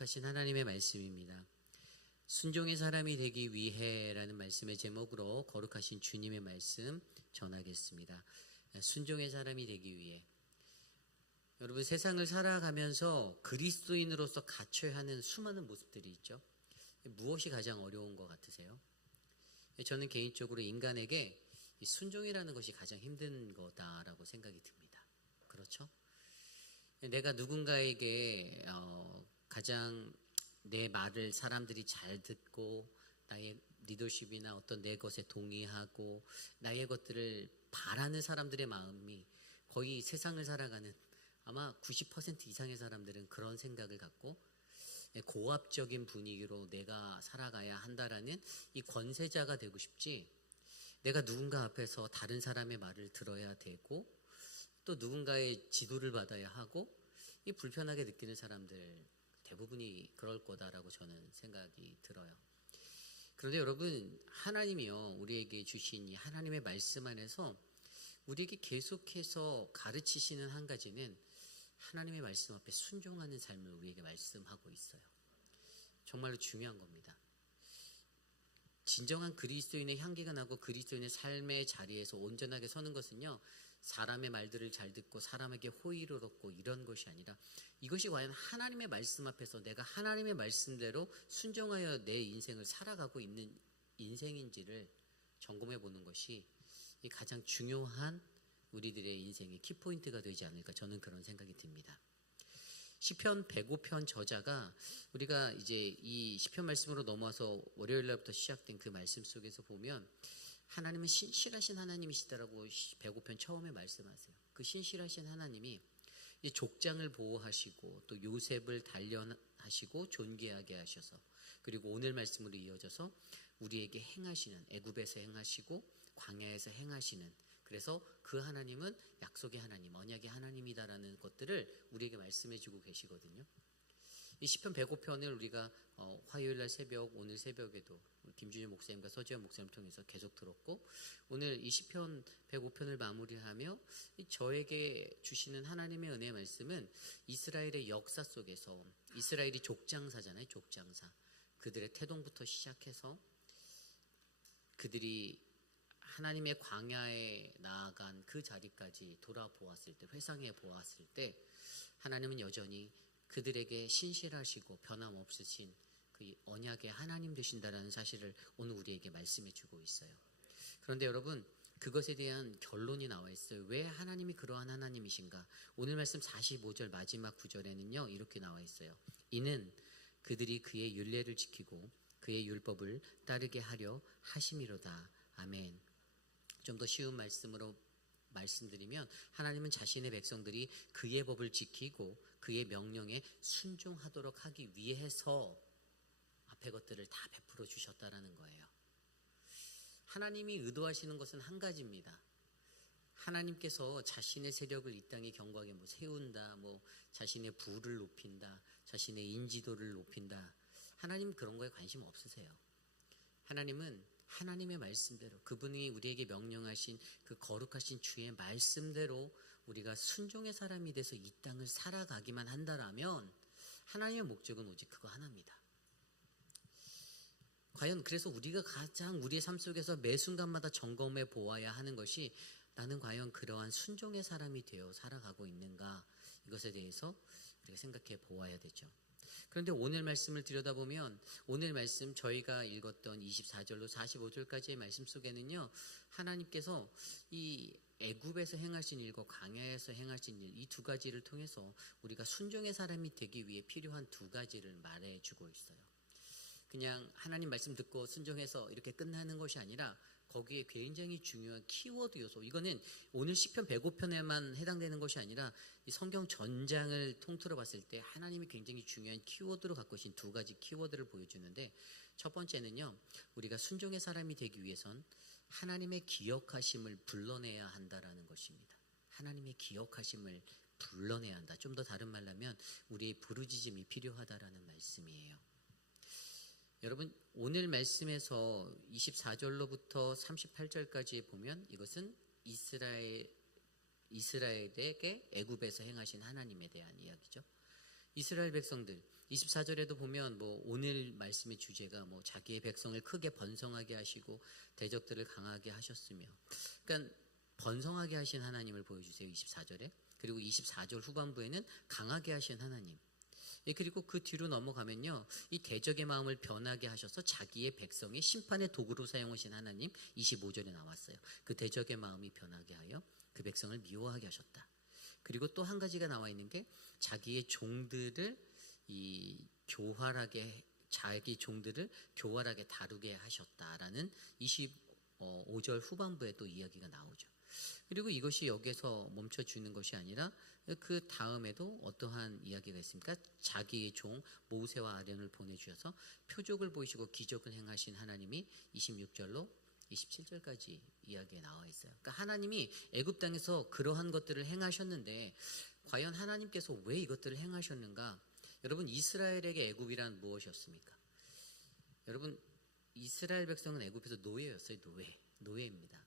하신 하나님의 말씀입니다. 순종의 사람이 되기 위해라는 말씀의 제목으로 거룩하신 주님의 말씀 전하겠습니다. 순종의 사람이 되기 위해. 여러분, 세상을 살아가면서 그리스도인으로서 갖춰야 하는 수많은 모습들이 있죠. 무엇이 가장 어려운 것 같으세요? 저는 개인적으로 인간에게 순종이라는 것이 가장 힘든 거다라고 생각이 듭니다. 그렇죠? 내가 누군가에게 가장 내 말을 사람들이 잘 듣고 나의 리더십이나 어떤 내 것에 동의하고 나의 것들을 바라는 사람들의 마음이 거의 세상을 살아가는 아마 90% 이상의 사람들은 그런 생각을 갖고 고압적인 분위기로 내가 살아가야 한다라는 이 권세자가 되고 싶지, 내가 누군가 앞에서 다른 사람의 말을 들어야 되고 또 누군가의 지도를 받아야 하고, 이 불편하게 느끼는 사람들 대부분이 그럴 거다라고 저는 생각이 들어요. 그런데 여러분, 하나님이요, 우리에게 주신 이 하나님의 말씀 안에서 우리에게 계속해서 가르치시는 한 가지는 하나님의 말씀 앞에 순종하는 삶을 우리에게 말씀하고 있어요. 정말로 중요한 겁니다. 진정한 그리스도인의 향기가 나고 그리스도인의 삶의 자리에서 온전하게 서는 것은요, 사람의 말들을 잘 듣고 사람에게 호의를 얻고 이런 것이 아니라, 이것이 과연 하나님의 말씀 앞에서 내가 하나님의 말씀대로 순종하여 내 인생을 살아가고 있는 인생인지를 점검해 보는 것이 가장 중요한 우리들의 인생의 키포인트가 되지 않을까, 저는 그런 생각이 듭니다. 시편 105편 저자가, 우리가 이제 이 시편 말씀으로 넘어와서 월요일 날부터 시작된 그 말씀 속에서 보면 하나님은 신실하신 하나님이시다라고 105편 처음에 말씀하세요. 그 신실하신 하나님이 족장을 보호하시고 또 요셉을 단련하시고 존귀하게 하셔서, 그리고 오늘 말씀으로 이어져서 우리에게 행하시는, 애굽에서 행하시고 광야에서 행하시는, 그래서 그 하나님은 약속의 하나님, 언약의 하나님이다라는 것들을 우리에게 말씀해 주고 계시거든요. 이 시편 105편을 우리가 화요일날 새벽, 오늘 새벽에도 김준일 목사님과 서지현 목사님을 통해서 계속 들었고, 오늘 이 시편 105편을 마무리하며 저에게 주시는 하나님의 은혜의 말씀은 이스라엘의 역사 속에서, 이스라엘이 족장사잖아요. 족장사. 그들의 태동부터 시작해서 그들이 하나님의 광야에 나아간 그 자리까지 돌아보았을 때, 회상해 보았을 때 하나님은 여전히 그들에게 신실하시고 변함없으신 그 언약의 하나님 되신다라는 사실을 오늘 우리에게 말씀해 주고 있어요. 그런데 여러분, 그것에 대한 결론이 나와 있어요. 왜 하나님이 그러한 하나님이신가? 오늘 말씀 45절 마지막 구절에는요, 이렇게 나와 있어요. 이는 그들이 그의 율례를 지키고 그의 율법을 따르게 하려 하심이로다. 아멘. 좀 더 쉬운 말씀으로 말씀드리면, 하나님은 자신의 백성들이 그의 법을 지키고 그의 명령에 순종하도록 하기 위해서 앞에 것들을 다 베풀어 주셨다라는 거예요. 하나님이 의도하시는 것은 한 가지입니다. 하나님께서 자신의 세력을 이 땅에 견고하게 세운다, 자신의 부를 높인다, 자신의 인지도를 높인다, 하나님 그런 거에 관심 없으세요. 하나님은 하나님의 말씀대로, 그분이 우리에게 명령하신 그 거룩하신 주의 말씀대로 우리가 순종의 사람이 돼서 이 땅을 살아가기만 한다라면 하나님의 목적은 오직 그거 하나입니다. 과연 그래서 우리가 가장 우리의 삶 속에서 매 순간마다 점검해 보아야 하는 것이, 나는 과연 그러한 순종의 사람이 되어 살아가고 있는가, 이것에 대해서 우리가 생각해 보아야 되죠. 그런데 오늘 말씀을 들여다보면, 오늘 말씀 저희가 읽었던 24절로 45절까지의 말씀 속에는요, 하나님께서 이 애굽에서 행하신 일과 광야에서 행하신 일, 이 두 가지를 통해서 우리가 순종의 사람이 되기 위해 필요한 두 가지를 말해주고 있어요. 그냥 하나님 말씀 듣고 순종해서 이렇게 끝나는 것이 아니라 거기에 굉장히 중요한 키워드 요소, 이거는 오늘 시편 105편에만 해당되는 것이 아니라 이 성경 전장을 통틀어 봤을 때 하나님이 굉장히 중요한 키워드로 갖고 계신 두 가지 키워드를 보여주는데, 첫 번째는요, 우리가 순종의 사람이 되기 위해선 하나님의 기억하심을 불러내야 한다라는 것입니다. 하나님의 기억하심을 불러내야 한다. 좀 더 다른 말로 하면 우리의 부르짖음이 필요하다라는 말씀이에요. 여러분, 오늘 말씀에서 24절로부터 38절까지 보면 이것은 이스라엘에게 애굽에서 행하신 하나님에 대한 이야기죠. 이스라엘 백성들 24절에도 보면 뭐 오늘 말씀의 주제가 뭐 자기의 백성을 크게 번성하게 하시고 대적들을 강하게 하셨으며, 그러니까 번성하게 하신 하나님을 보여주세요. 24절에. 그리고 24절 후반부에는 강하게 하신 하나님. 그리고 그 뒤로 넘어가면요, 이 대적의 마음을 변하게 하셔서 자기의 백성의 심판의 도구로 사용하신 하나님, 25절에 나왔어요. 그 대적의 마음이 변하게 하여 그 백성을 미워하게 하셨다. 그리고 또 한 가지가 나와 있는 게 자기의 종들을 자기 종들을 교활하게 다루게 하셨다라는 25절 후반부에 또 이야기가 나오죠. 그리고 이것이 여기서 멈춰주는 것이 아니라 그 다음에도 어떠한 이야기가 있습니까? 자기의 종 모세와 아론을 보내주셔서 표적을 보이시고 기적을 행하신 하나님이 26절로 27절까지 이야기에 나와 있어요. 그러니까 하나님이 애굽 땅에서 그러한 것들을 행하셨는데 과연 하나님께서 왜 이것들을 행하셨는가? 여러분, 이스라엘에게 애굽이란 무엇이었습니까? 여러분, 이스라엘 백성은 애굽에서 노예였어요. 노예입니다.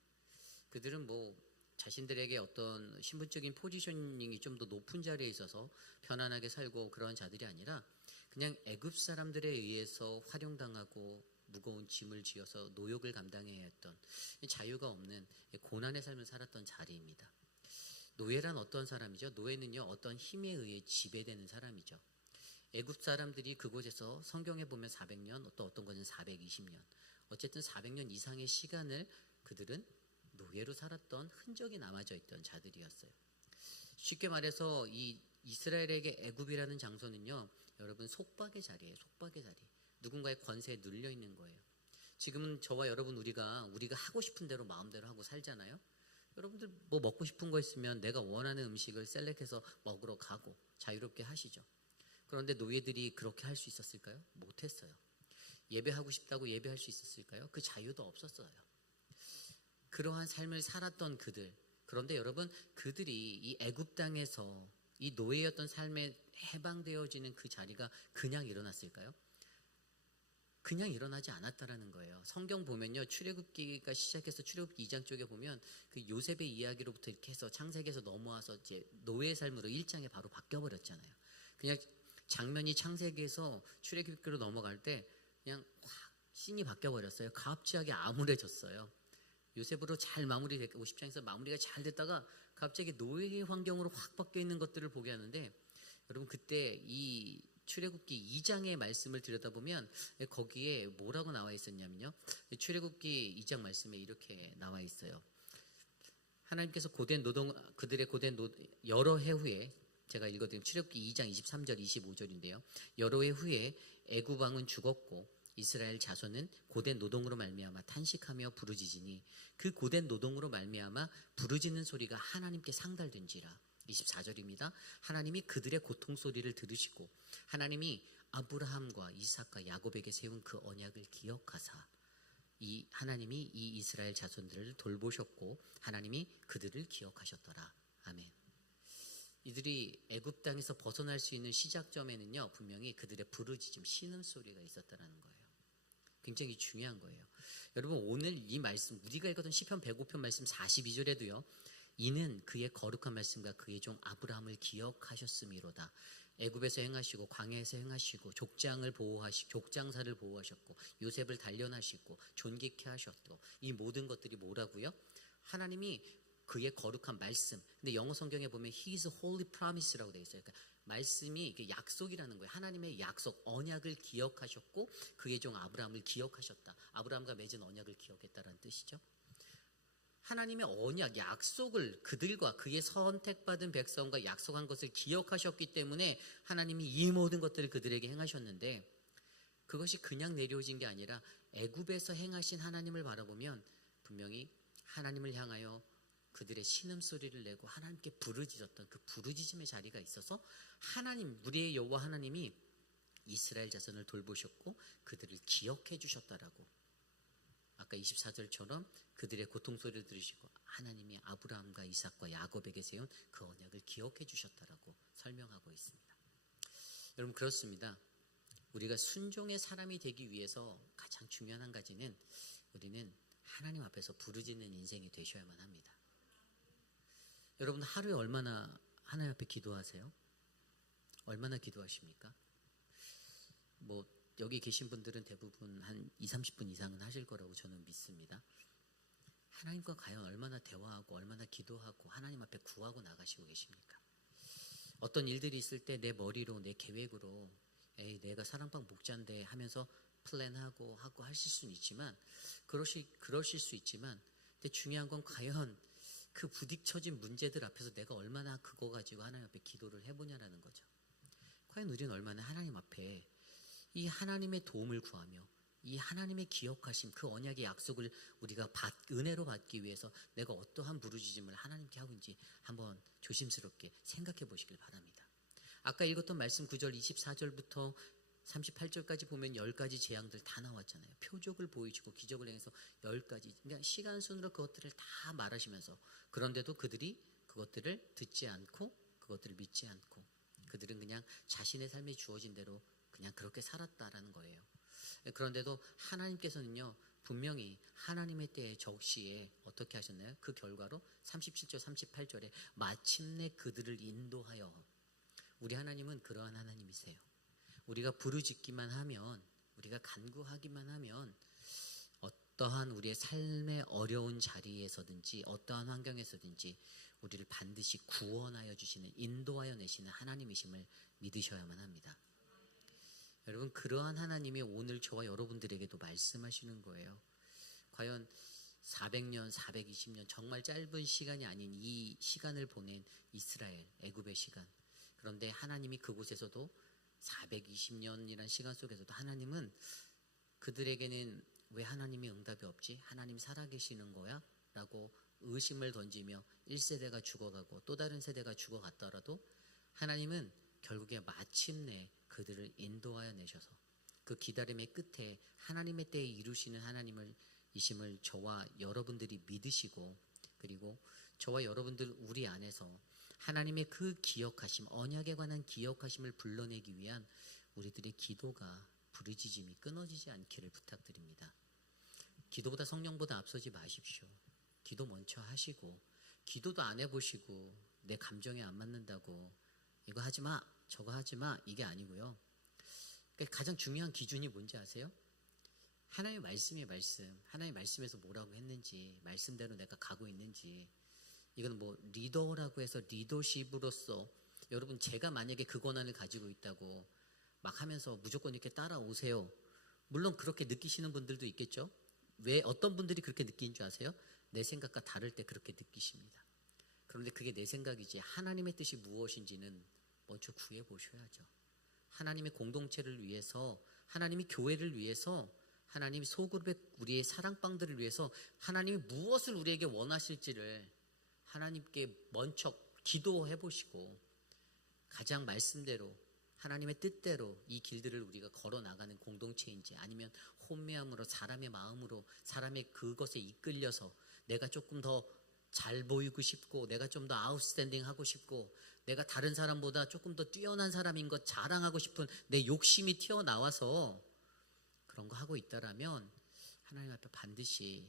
그들은 뭐 자신들에게 어떤 신분적인 포지셔닝이 좀 더 높은 자리에 있어서 편안하게 살고 그런 자들이 아니라 그냥 애굽 사람들에 의해서 활용당하고 무거운 짐을 지어서 노역을 감당해야 했던, 자유가 없는 고난의 삶을 살았던 자리입니다. 노예란 어떤 사람이죠? 노예는요, 어떤 힘에 의해 지배되는 사람이죠. 애굽 사람들이 그곳에서 성경에 보면 400년, 또 어떤 것은 420년, 어쨌든 400년 이상의 시간을 그들은 노예로 살았던 흔적이 남아져 있던 자들이었어요. 쉽게 말해서 이 이스라엘에게 애굽이라는 장소는요, 여러분 속박의 자리예요. 속박의 자리. 누군가의 권세에 눌려 있는 거예요. 지금은 저와 여러분 우리가 하고 싶은 대로 마음대로 하고 살잖아요. 여러분들 뭐 먹고 싶은 거 있으면 내가 원하는 음식을 셀렉해서 먹으러 가고 자유롭게 하시죠. 그런데 노예들이 그렇게 할 수 있었을까요? 못했어요. 예배하고 싶다고 예배할 수 있었을까요? 그 자유도 없었어요. 그러한 삶을 살았던 그들. 그런데 여러분, 그들이 이 애굽 땅에서 이 노예였던 삶에 해방되어지는 그 자리가 그냥 일어났을까요? 그냥 일어나지 않았다라는 거예요. 성경 보면요, 출애굽기가 시작해서 출애굽기 2장 쪽에 보면 그 요셉의 이야기로부터 이렇게 해서 창세기에서 넘어와서 이제 노예의 삶으로 1장에 바로 바뀌어 버렸잖아요. 그냥 장면이 창세기에서 출애굽기로 넘어갈 때 그냥 확 씬이 바뀌어 버렸어요. 갑자기 암울해졌어요. 요셉으로 잘 마무리됐고 50장에서 마무리가 잘 됐다가 갑자기 노예의 환경으로 확 바뀌어 있는 것들을 보게 하는데, 여러분 그때 이 출애굽기 2장의 말씀을 들여다보면 거기에 뭐라고 나와 있었냐면요, 출애굽기 2장 말씀에 이렇게 나와 있어요. 하나님께서 그들의 여러 해 후에, 제가 읽어드린 출애굽기 2장 23절 25절인데요 여러 해 후에 애굽 왕은 죽었고 이스라엘 자손은 고된 노동으로 말미암아 탄식하며 부르짖으니 그 고된 노동으로 말미암아 부르짖는 소리가 하나님께 상달된지라. 24절입니다. 하나님이 그들의 고통 소리를 들으시고 하나님이 아브라함과 이삭과 야곱에게 세운 그 언약을 기억하사 하나님이 이 이스라엘 자손들을 돌보셨고 하나님이 그들을 기억하셨더라. 아멘. 이들이 애굽 땅에서 벗어날 수 있는 시작점에는요, 분명히 그들의 부르짖음, 신음소리가 있었다는 거예요. 굉장히 중요한 거예요. 여러분, 오늘 이 말씀, 우리가 읽었던 시편 105편 말씀 42절에도요, 이는 그의 거룩한 말씀과 그의 종 아브라함을 기억하셨음이로다. 애굽에서 행하시고 광야에서 행하시고 족장사를 보호하셨고 요셉을 단련하시고 존귀케 하셨고, 이 모든 것들이 뭐라고요? 하나님이 그의 거룩한 말씀. 근데 영어 성경에 보면 His Holy Promise라고 되어 있어요. 그러니까 말씀이 약속이라는 거예요. 하나님의 약속, 언약을 기억하셨고 그의 종 아브라함을 기억하셨다. 아브라함과 맺은 언약을 기억했다라는 뜻이죠. 하나님의 언약, 약속을 그들과 그의 선택받은 백성과 약속한 것을 기억하셨기 때문에 하나님이 이 모든 것들을 그들에게 행하셨는데, 그것이 그냥 내려오진 게 아니라 애굽에서 행하신 하나님을 바라보면 분명히 하나님을 향하여 그들의 신음소리를 내고 하나님께 부르짖었던 그 부르짖음의 자리가 있어서 하나님, 우리의 여호와 하나님이 이스라엘 자손을 돌보셨고 그들을 기억해 주셨다라고, 아까 24절처럼 그들의 고통소리를 들으시고 하나님이 아브라함과 이삭과 야곱에게 세운 그 언약을 기억해 주셨다라고 설명하고 있습니다. 여러분, 그렇습니다. 우리가 순종의 사람이 되기 위해서 가장 중요한 한 가지는 우리는 하나님 앞에서 부르짖는 인생이 되셔야만 합니다. 여러분, 하루에 얼마나 하나님 앞에 기도하세요? 얼마나 기도하십니까? 뭐 여기 계신 분들은 대부분 한 20-30분 이상은 하실 거라고 저는 믿습니다. 하나님과 과연 얼마나 대화하고 얼마나 기도하고 하나님 앞에 구하고 나가시고 계십니까? 어떤 일들이 있을 때 내 머리로 내 계획으로 에이 내가 사랑방 목자인데 하면서 플랜하고 하실 수는 있지만 그러실 수 있지만 근데 중요한 건 과연 그 부딪혀진 문제들 앞에서 내가 얼마나 그거 가지고 하나님 앞에 기도를 해보냐라는 거죠. 과연 우리는 얼마나 하나님 앞에 이 하나님의 도움을 구하며 이 하나님의 기억하심 그 언약의 약속을 우리가 은혜로 받기 위해서 내가 어떠한 부르짖음을 하나님께 하고 있는지 한번 조심스럽게 생각해 보시길 바랍니다. 아까 읽었던 말씀 9절 24절부터 38절까지 보면 10가지 재앙들 다 나왔잖아요. 표적을 보여주고 기적을 행해서 10가지 그러니까 시간 순으로 그것들을 다 말하시면서 그런데도 그들이 그것들을 듣지 않고 그것들을 믿지 않고 그들은 그냥 자신의 삶에 주어진 대로 그냥 그렇게 살았다라는 거예요. 그런데도 하나님께서는요 분명히 하나님의 때에 적시에 어떻게 하셨나요? 그 결과로 37절 38절에 마침내 그들을 인도하여 우리 하나님은 그러한 하나님이세요. 우리가 부르짖기만 하면 우리가 간구하기만 하면 어떠한 우리의 삶의 어려운 자리에서든지 어떠한 환경에서든지 우리를 반드시 구원하여 주시는 인도하여 내시는 하나님이심을 믿으셔야만 합니다. 여러분 그러한 하나님이 오늘 저와 여러분들에게도 말씀하시는 거예요. 과연 400년, 420년 정말 짧은 시간이 아닌 이 시간을 보낸 이스라엘, 애굽의 시간. 그런데 하나님이 그곳에서도 420년이라는 시간 속에서도 하나님은 그들에게는 왜 하나님이 응답이 없지? 하나님 살아계시는 거야? 라고 의심을 던지며 1세대가 죽어가고 또 다른 세대가 죽어갔더라도 하나님은 결국에 마침내 그들을 인도하여 내셔서 그 기다림의 끝에 하나님의 때에 이루시는 하나님을 이심을 저와 여러분들이 믿으시고 그리고 저와 여러분들 우리 안에서 하나님의 그 기억하심 언약에 관한 기억하심을 불러내기 위한 우리들의 기도가 부르짖음이 끊어지지 않기를 부탁드립니다. 기도보다 성령보다 앞서지 마십시오. 기도 먼저 하시고 기도도 안 해보시고 내 감정에 안 맞는다고 이거 하지마 저거 하지마 이게 아니고요. 그러니까 가장 중요한 기준이 뭔지 아세요? 하나님의 말씀이 말씀 하나님의 말씀에서 뭐라고 했는지 말씀대로 내가 가고 있는지 이건 뭐 리더라고 해서 리더십으로서 여러분 제가 만약에 그 권한을 가지고 있다고 막 하면서 무조건 이렇게 따라오세요. 물론 그렇게 느끼시는 분들도 있겠죠. 왜 어떤 분들이 그렇게 느끼는 줄 아세요? 내 생각과 다를 때 그렇게 느끼십니다. 그런데 그게 내 생각이지 하나님의 뜻이 무엇인지는 먼저 구해보셔야죠. 하나님의 공동체를 위해서 하나님이 교회를 위해서 하나님이 소그룹의 우리의 사랑방들을 위해서 하나님이 무엇을 우리에게 원하실지를 하나님께 먼저 기도해보시고 가장 말씀대로 하나님의 뜻대로 이 길들을 우리가 걸어나가는 공동체인지 아니면 혼미함으로 사람의 마음으로 사람의 그것에 이끌려서 내가 조금 더 잘 보이고 싶고 내가 좀 더 아웃스탠딩 하고 싶고 내가 다른 사람보다 조금 더 뛰어난 사람인 것 자랑하고 싶은 내 욕심이 튀어나와서 그런 거 하고 있다라면 하나님 앞에 반드시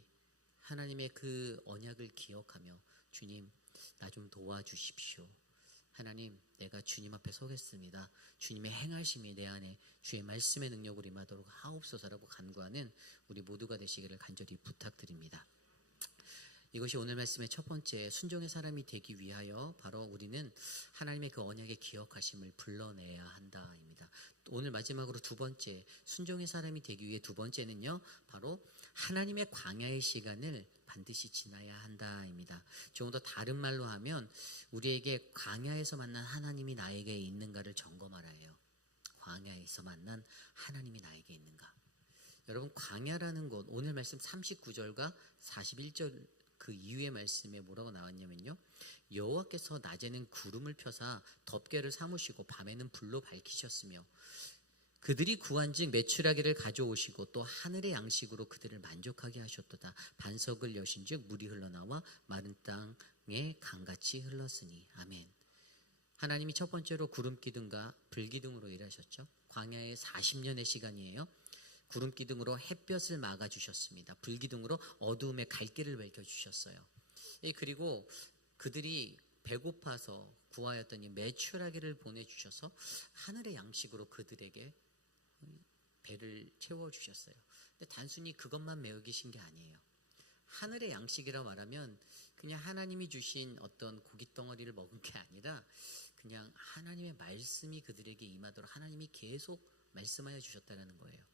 하나님의 그 언약을 기억하며 주님 나 좀 도와주십시오. 하나님 내가 주님 앞에 서겠습니다. 주님의 행하심이 내 안에 주의 말씀의 능력으로 임하도록 하옵소서라고 간구하는 우리 모두가 되시기를 간절히 부탁드립니다. 이것이 오늘 말씀의 첫 번째 순종의 사람이 되기 위하여 바로 우리는 하나님의 그 언약의 기억하심을 불러내야 한다입니다. 오늘 마지막으로 두 번째 순종의 사람이 되기 위해 두 번째는요 바로 하나님의 광야의 시간을 반드시 지나야 한다입니다. 좀 더 다른 말로 하면 우리에게 광야에서 만난 하나님이 나에게 있는가를 점검하라 해요. 광야에서 만난 하나님이 나에게 있는가. 여러분 광야라는 곳 오늘 말씀 39절과 41절 그 이후의 말씀에 뭐라고 나왔냐면요. 여호와께서 낮에는 구름을 펴사 덮개를 삼으시고 밤에는 불로 밝히셨으며 그들이 구한즉 메추라기를 가져오시고 또 하늘의 양식으로 그들을 만족하게 하셨도다. 반석을 여신즉 물이 흘러나와 마른 땅에 강같이 흘렀으니. 아멘. 하나님이 첫 번째로 구름기둥과 불기둥으로 일하셨죠. 광야의 40년의 시간이에요. 구름기둥으로 햇볕을 막아주셨습니다. 불기둥으로 어두움의 갈 길을 밝혀주셨어요. 그리고 그들이 배고파서 부하였더니 매출하기를 보내주셔서 하늘의 양식으로 그들에게 배를 채워주셨어요. 근데 단순히 그것만 먹이신 게 아니에요. 하늘의 양식이라 말하면 그냥 하나님이 주신 어떤 고깃덩어리를 먹은 게 아니라 그냥 하나님의 말씀이 그들에게 임하도록 하나님이 계속 말씀하여 주셨다는 거예요.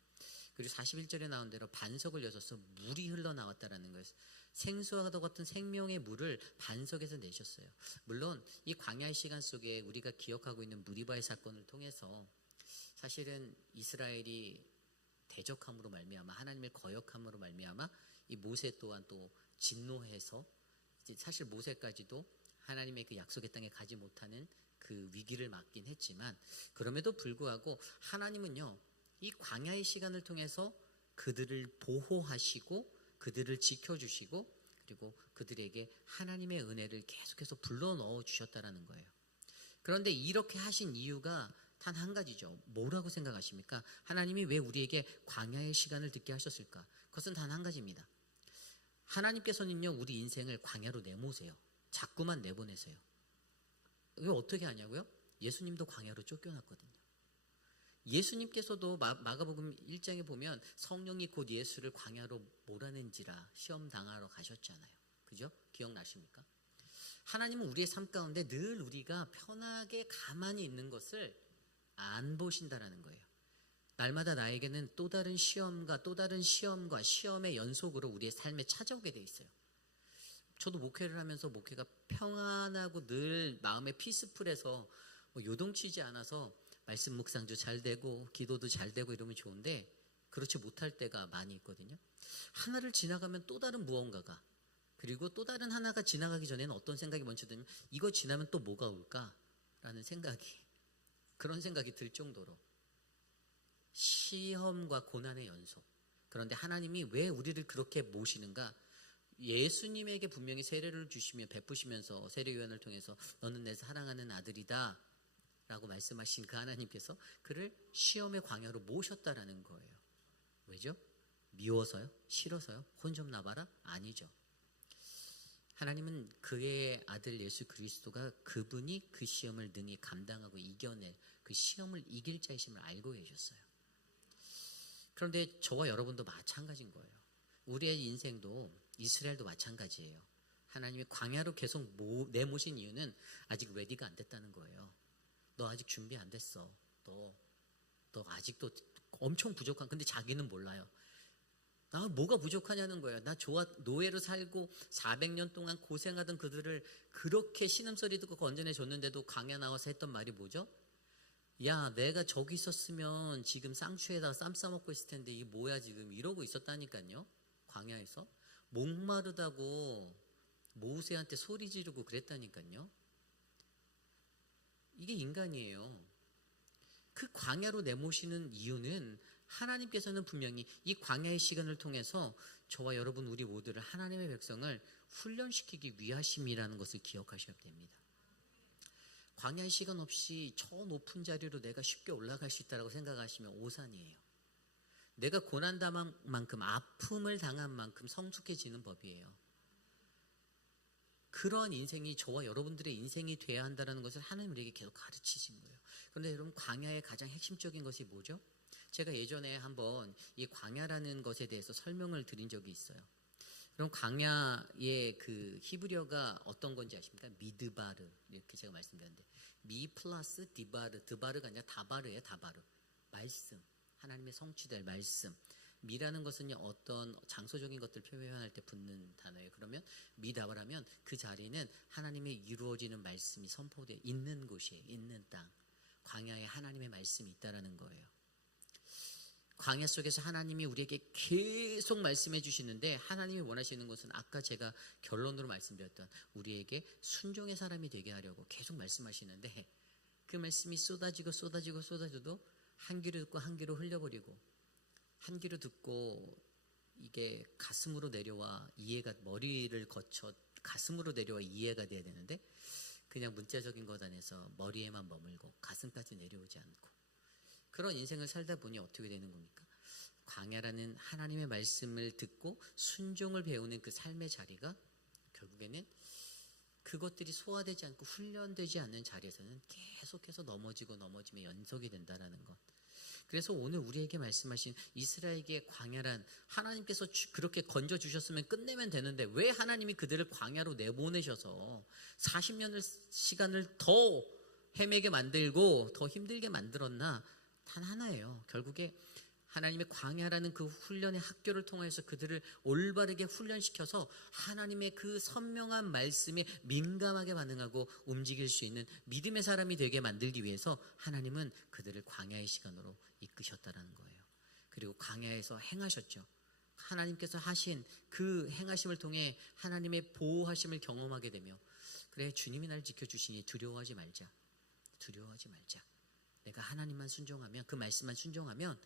그리고 41절에 나온 대로 반석을 여셔서 물이 흘러나왔다는 거예요. 생수와 같은 생명의 물을 반석에서 내셨어요. 물론 이 광야의 시간 속에 우리가 기억하고 있는 무리바의 사건을 통해서 사실은 이스라엘이 대적함으로 말미암아 하나님의 거역함으로 말미암아 이 모세 또한 또 진노해서 이제 사실 모세까지도 하나님의 그 약속의 땅에 가지 못하는 그 위기를 맞긴 했지만 그럼에도 불구하고 하나님은요 이 광야의 시간을 통해서 그들을 보호하시고 그들을 지켜주시고 그리고 그들에게 하나님의 은혜를 계속해서 불러넣어 주셨다는 거예요. 그런데 이렇게 하신 이유가 단 한 가지죠. 뭐라고 생각하십니까? 하나님이 왜 우리에게 광야의 시간을 듣게 하셨을까? 그것은 단 한 가지입니다. 하나님께서는요 우리 인생을 광야로 내모세요. 자꾸만 내보내세요. 이게 어떻게 하냐고요? 예수님도 광야로 쫓겨났거든요. 예수님께서도 마가복음 1장에 보면 성령이 곧 예수를 광야로 몰아낸지라 시험 당하러 가셨잖아요. 그죠? 기억나십니까? 하나님은 우리의 삶 가운데 늘 우리가 편하게 가만히 있는 것을 안 보신다라는 거예요. 날마다 나에게는 또 다른 시험과 또 다른 시험과 시험의 연속으로 우리의 삶에 찾아오게 돼 있어요. 저도 목회를 하면서 목회가 평안하고 늘 마음에 피스풀해서 요동치지 않아서 말씀 묵상도 잘 되고 기도도 잘 되고 이러면 좋은데 그렇지 못할 때가 많이 있거든요. 하나를 지나가면 또 다른 무언가가 그리고 또 다른 하나가 지나가기 전에는 어떤 생각이 먼저 들면 이거 지나면 또 뭐가 올까라는 생각이 그런 생각이 들 정도로 시험과 고난의 연속. 그런데 하나님이 왜 우리를 그렇게 모시는가? 예수님에게 분명히 세례를 주시며 베푸시면서 세례요한을 통해서 너는 내 사랑하는 아들이다 라고 말씀하신 그 하나님께서 그를 시험의 광야로 모셨다라는 거예요. 왜죠? 미워서요? 싫어서요? 혼 좀 나봐라? 아니죠. 하나님은 그의 아들 예수 그리스도가 그분이 그 시험을 능히 감당하고 이겨낼 그 시험을 이길 자이심을 알고 계셨어요. 그런데 저와 여러분도 마찬가지인 거예요. 우리의 인생도 이스라엘도 마찬가지예요. 하나님이 광야로 계속 내모신 이유는 아직 레디가 안 됐다는 거예요. 너 아직 준비 안 됐어. 너 아직도 엄청 부족한. 근데 자기는 몰라요. 나 뭐가 부족하냐는 거예요. 나 노예로 살고 400년 동안 고생하던 그들을 그렇게 신음소리 듣고 건져내 줬는데도 광야 나와서 했던 말이 뭐죠? 야, 내가 저기 있었으면 지금 쌍추에다가 쌈 싸먹고 있을 텐데 이게 뭐야 지금 이러고 있었다니까요. 광야에서 목마르다고 모세한테 소리 지르고 그랬다니까요. 이게 인간이에요. 그 광야로 내모시는 이유는 하나님께서는 분명히 이 광야의 시간을 통해서 저와 여러분 우리 모두를 하나님의 백성을 훈련시키기 위하심이라는 것을 기억하셔야 됩니다. 광야의 시간 없이 저 높은 자리로 내가 쉽게 올라갈 수 있다고 생각하시면 오산이에요. 내가 고난당한 만큼 아픔을 당한 만큼 성숙해지는 법이에요. 그러한 인생이 저와 여러분들의 인생이 돼야 한다는 것을 하나님 우리에게 계속 가르치신 거예요. 그런데 여러분 광야의 가장 핵심적인 것이 뭐죠? 제가 예전에 한번 이 광야라는 것에 대해서 설명을 드린 적이 있어요. 그럼 광야의 그 히브리어가 어떤 건지 아십니까? 미드바르 이렇게 제가 말씀드렸는데 미 플러스 디바르, 드바르가 아니라 다바르예요. 다바르. 말씀, 하나님의 성취될 말씀. 미라는 것은요 어떤 장소적인 것들 표현할 때 붙는 단어예요. 그러면 미다바라면 그 자리는 하나님의 이루어지는 말씀이 선포되어 있는 곳이에요. 있는 땅. 광야에 하나님의 말씀이 있다라는 거예요. 광야 속에서 하나님이 우리에게 계속 말씀해 주시는데 하나님이 원하시는 것은 아까 제가 결론으로 말씀드렸던 우리에게 순종의 사람이 되게 하려고 계속 말씀하시는데 그 말씀이 쏟아져도 한 귀로 듣고 한 귀로 흘려버리고 한 귀로 듣고 이게 가슴으로 내려와 이해가 머리를 거쳐 가슴으로 내려와 이해가 돼야 되는데 그냥 문자적인 것 안에서 머리에만 머물고 가슴까지 내려오지 않고 그런 인생을 살다 보니 어떻게 되는 겁니까? 광야라는 하나님의 말씀을 듣고 순종을 배우는 그 삶의 자리가 결국에는 그것들이 소화되지 않고 훈련되지 않는 자리에서는 계속해서 넘어지면 연속이 된다라는 것. 그래서 오늘 우리에게 말씀하신 이스라엘에게 광야란, 하나님께서 그렇게 건져주셨으면 끝내면 되는데 왜 하나님이 그들을 광야로 내보내셔서 40년을 시간을 더 헤매게 만들고 더 힘들게 만들었나? 단 하나예요. 결국에 하나님의 광야라는 그 훈련의 학교를 통해서 그들을 올바르게 훈련시켜서 하나님의 그 선명한 말씀에 민감하게 반응하고 움직일 수 있는 믿음의 사람이 되게 만들기 위해서 하나님은 그들을 광야의 시간으로 이끄셨다라는 거예요. 그리고 광야에서 행하셨죠. 하나님께서 하신 그 행하심을 통해 하나님의 보호하심을 경험하게 되며, 그래 주님이 날 지켜주시니 두려워하지 말자. 내가 하나님만 순종하면, 그 말씀만 순종하면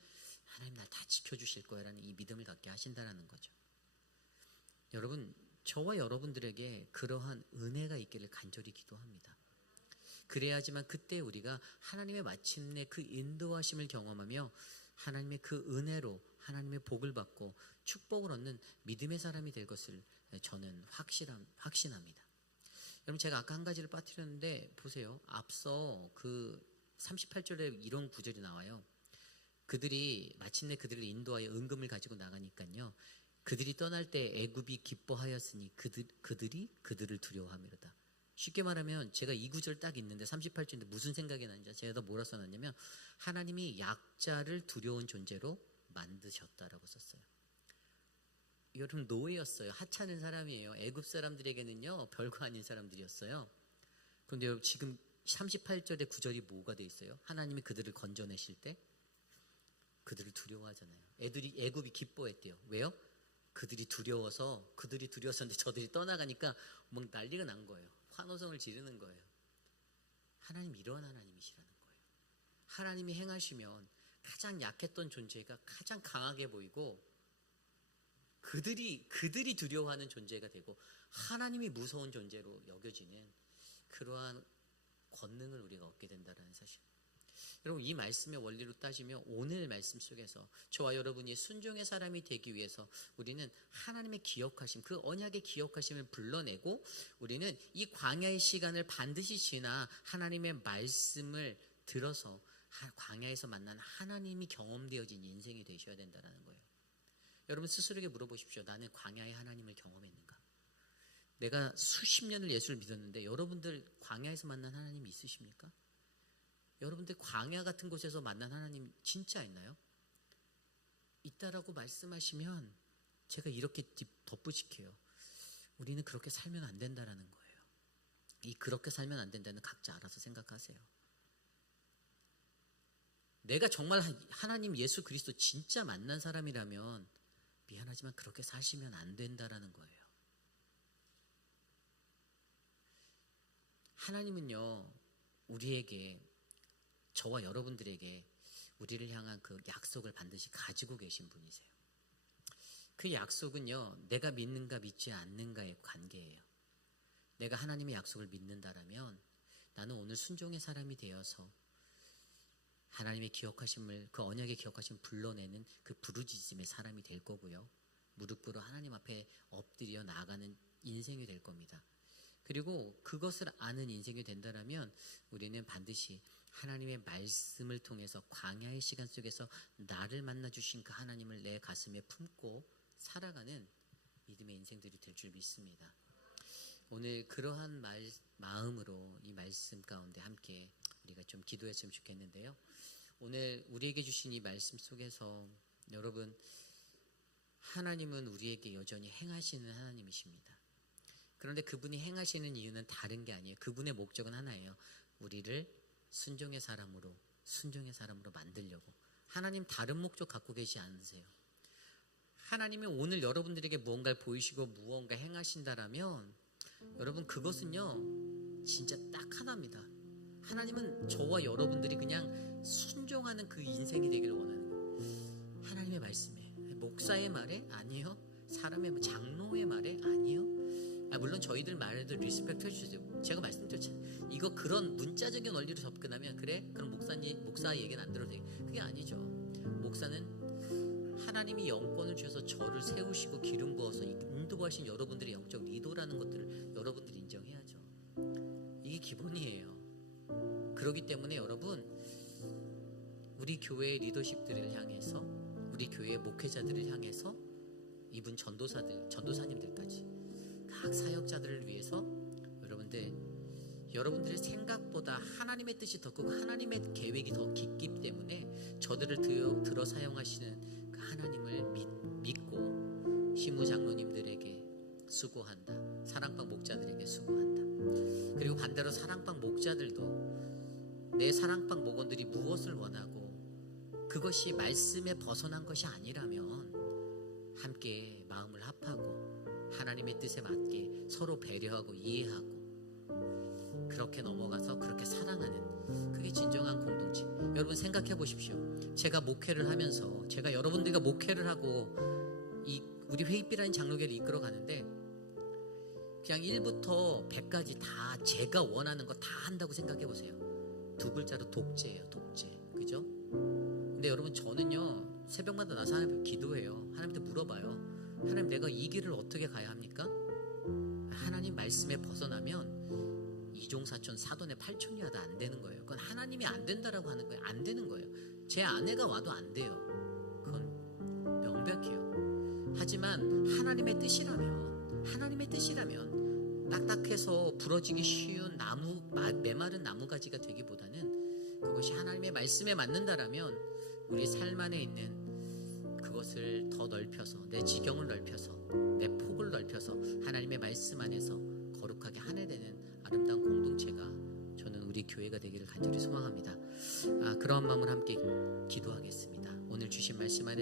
하나님 날 다 지켜주실 거야라는 이 믿음을 갖게 하신다라는 거죠. 여러분, 저와 여러분들에게 그러한 은혜가 있기를 간절히 기도합니다. 그래야지만 그때 우리가 하나님의 마침내 그 인도하심을 경험하며 하나님의 그 은혜로 하나님의 복을 받고 축복을 얻는 믿음의 사람이 될 것을 저는 확신합니다. 여러분, 제가 아까 한 가지를 빠뜨렸는데 보세요. 앞서 그 38절에 이런 구절이 나와요. 그들이 마침내 그들을 인도하여 은금을 가지고 나가니까요, 그들이 떠날 때 애굽이 기뻐하였으니 그들이 그들을 두려워하미로다. 쉽게 말하면 제가 이 구절 딱 있는데 38절인데 무슨 생각이 나는지 제가 더 뭐라 써놨냐면, 하나님이 약자를 두려운 존재로 만드셨다라고 썼어요. 여러분, 노예였어요. 하찮은 사람이에요. 애굽 사람들에게는요 별거 아닌 사람들이었어요. 그런데 여러분, 지금 38절의 구절이 뭐가 돼 있어요? 하나님이 그들을 건져내실 때 그들을 두려워하잖아요. 애굽이 기뻐했대요. 왜요? 그들이 두려웠었는데 저들이 떠나가니까 막 난리가 난 거예요. 환호성을 지르는 거예요. 하나님 이러한 하나님이시라는 거예요. 하나님이 행하시면 가장 약했던 존재가 가장 강하게 보이고, 그들이 두려워하는 존재가 되고 하나님이 무서운 존재로 여겨지는 그러한 권능을 우리가 얻게 된다는 사실. 여러분, 이 말씀의 원리로 따지면 오늘 말씀 속에서 저와 여러분이 순종의 사람이 되기 위해서 우리는 하나님의 기억하심, 그 언약의 기억하심을 불러내고, 우리는 이 광야의 시간을 반드시 지나 하나님의 말씀을 들어서 광야에서 만난 하나님이 경험되어진 인생이 되셔야 된다는 거예요. 여러분 스스로에게 물어보십시오. 나는 광야의 하나님을 경험했는가? 내가 수십 년을 예수를 믿었는데 여러분들 광야에서 만난 하나님이 있으십니까? 여러분들 광야 같은 곳에서 만난 하나님 진짜 있나요? 있다라고 말씀하시면 제가 이렇게 덧붙일게요. 우리는 그렇게 살면 안 된다라는 거예요. 이 그렇게 살면 안 된다는 각자 알아서 생각하세요. 내가 정말 하나님 예수 그리스도 진짜 만난 사람이라면 미안하지만 그렇게 사시면 안 된다라는 거예요. 하나님은요, 우리에게, 저와 여러분들에게 우리를 향한 그 약속을 반드시 가지고 계신 분이세요. 그 약속은요, 내가 믿는가 믿지 않는가의 관계예요. 내가 하나님의 약속을 믿는다라면 나는 오늘 순종의 사람이 되어서 하나님의 기억하심을, 그 언약의 기억하심을 불러내는 그 부르짖음의 사람이 될 거고요. 무릎 꿇어 하나님 앞에 엎드려 나아가는 인생이 될 겁니다. 그리고 그것을 아는 인생이 된다라면 우리는 반드시 하나님의 말씀을 통해서 광야의 시간 속에서 나를 만나주신 그 하나님을 내 가슴에 품고 살아가는 믿음의 인생들이 될 줄 믿습니다. 오늘 그러한 마음으로 이 말씀 가운데 함께 우리가 좀 기도했으면 좋겠는데요. 오늘 우리에게 주신 이 말씀 속에서 여러분, 하나님은 우리에게 여전히 행하시는 하나님이십니다. 그런데 그분이 행하시는 이유는 다른 게 아니에요. 그분의 목적은 하나예요. 우리를 순종의 사람으로 만들려고. 하나님 다른 목적 갖고 계시지 않으세요. 하나님이 오늘 여러분들에게 무언가를 보이시고 무언가 행하신다라면 여러분, 그것은요 진짜 딱 하나입니다. 하나님은 저와 여러분들이 그냥 순종하는 그 인생이 되기를 원하는 거예요. 하나님의 말씀에, 목사의 말에 아니요, 사람의 장로의 말에 아니요. 물론 저희들 말에도 리스펙트 해주세요. 제가 말씀드렸잖아요. 이거 그런 문자적인 원리로 접근하면 그래? 그럼 목사 얘기는 안 들어도 돼. 그게 아니죠. 목사는 하나님이 영권을 주셔서 저를 세우시고 기름 부어서 인도하신 여러분들의 영적 리더라는 것들을 여러분들이 인정해야죠. 기본이에요. 그렇기 때문에 여러분, 우리 교회의 리더십들을 향해서, 우리 교회의 목회자들을 향해서, 이분 전도사님들까지 각 사역자들을 위해서 여러분들의 생각보다 하나님의 뜻이 더 크고 하나님의 계획이 더 깊기 때문에 저들을 들어 사용하시는 그 하나님을 믿고 시무 장로님들에게 수고한다. 사랑방 목자들에게 수고한다. 그리고 반대로 사랑방 목자들도 내 사랑방 목원들이 무엇을 원하고 그것이 말씀에 벗어난 것이 아니라면 함께 마음을 합하고 하나님의 뜻에 맞게 서로 배려하고 이해하고 그렇게 넘어가서 그렇게 사랑하는, 그게 진정한 공동체. 여러분 생각해 보십시오. 제가 목회를 하면서, 제가 여러분들과 목회를 하고 우리 회의비라는 장로교를 이끌어 가는데 그냥 1부터 100까지 다 제가 원하는 거 다 한다고 생각해 보세요. 두 글자로 독재예요. 독재. 그죠? 근데 여러분, 저는요 새벽마다 나서 하나님께 기도해요. 하나님한테 물어봐요. 하나님, 내가 이 길을 어떻게 가야 합니까? 하나님 말씀에 벗어나면 이종사촌 사돈의 8촌이라도 안 되는 거예요. 그건 하나님이 안 된다라고 하는 거예요. 안 되는 거예요. 제 아내가 와도 안 돼요. 그건 명백해요. 하지만 하나님의 뜻이라면 딱딱해서 부러지기 쉬운 메마른 나무가지가 되기보다는 그것이 하나님의 말씀에 맞는다라면 우리 삶 안에 있는 그것을 더 넓혀서, 내 지경을 넓혀서, 내 폭을 넓혀서 하나님의 말씀 안에서 거룩하게 하나 되는 아름다운 공동체가 저는 우리 교회가 되기를 간절히 소망합니다. 그러한 마음을 함께 기도하겠습니다. 오늘 주신 말씀 안에